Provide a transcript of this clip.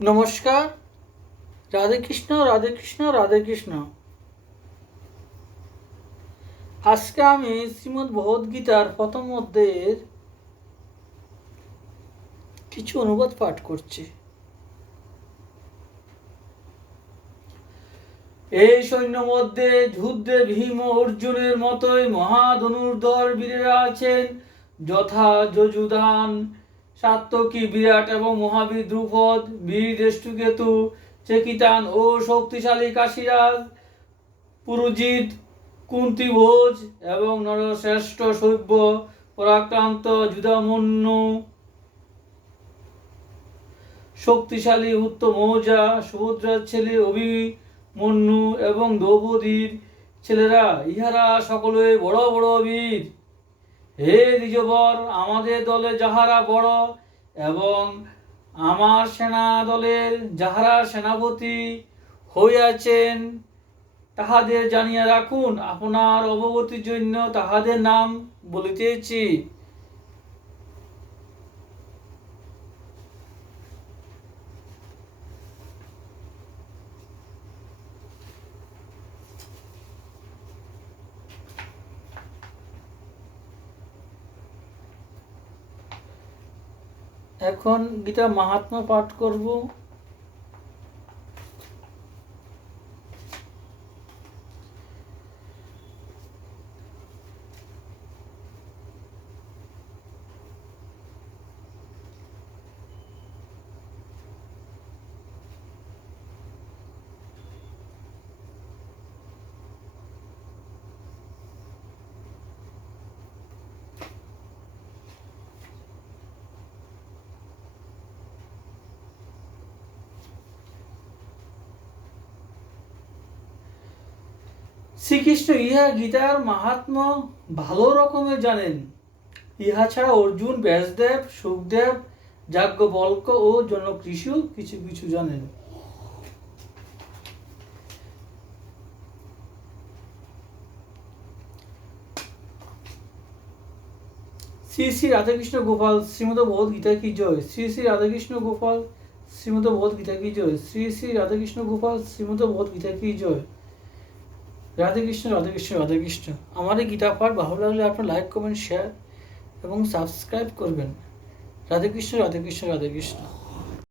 নমস্কার। রাধে কৃষ্ণ, রাধে কৃষ্ণ, রাধে কৃষ্ণ। আজকে আমি শ্রীমদ্ ভগবদ্গীতার প্রথম অধ্যায়ের কিছু অনুবাদ পাঠ করছি। এই সৈন্য মধ্যে যুদ্ধে ভীম ও অর্জুনের মতোই মহাধনুর্ধর বীরেরা আছেন, যথা যজুদান, সাত্যকী, বিরাট এবং মহাবীর দ্রুপদ, বীর দৃষ্টকেতু, চেকিতান ও শক্তিশালী কাশীরাজ, পুরুজিৎ, কুন্তিভোজ এবং নরশ্রেষ্ঠ শৈব্য পরাক্রান্ত যুধামন্যু, শক্তিশালী উত্তম মৌজা, সুভদ্রার ছেলে অভিমন্যু এবং দ্রৌপদীর ছেলেরা, ইহারা সকলে বড় বড় বীর। হে দ্বিজবর, আমাদের দলে যাহারা বড় এবং আমার সেনা দলের যাহারা সেনাপতি হইয়াছেন, তাহাদের জানিয়া রাখুন। আপনার অবগতির জন্য তাহাদের নাম বলিতেছি। এখন গীতা মাহাত্ম্য পাঠ করব। শ্রীকৃষ্ণ ইহা গীতার মাহাত্ম্য ভালো রকমের জানেন। ইহা ছাড়া অর্জুন, ব্যাসদেব, সুখদেব, যাজ্ঞবল্ক্য ও জনক ঋষিও কিছু কিছু জানেন। শ্রী শ্রী রাধাকৃষ্ণ গোপাল শ্রীমদ ভগবদ্গীতা কি জয়। শ্রী শ্রী রাধাকৃষ্ণ গোপাল শ্রীমদ ভগবদ্গীতা কি জয়। শ্রী শ্রী রাধাকৃষ্ণ গোপাল শ্রীমদ ভগবদ্গীতা কি জয়। রাধে কৃষ্ণ, রাধে কৃষ্ণ, রাধে কৃষ্ণ। আমার এই গীতা পাঠ ভালো লাগলে আপনার লাইক, কমেন্ট, শেয়ার এবং সাবস্ক্রাইব করবেন। রাধে কৃষ্ণ, রাধে কৃষ্ণ, রাধে কৃষ্ণ।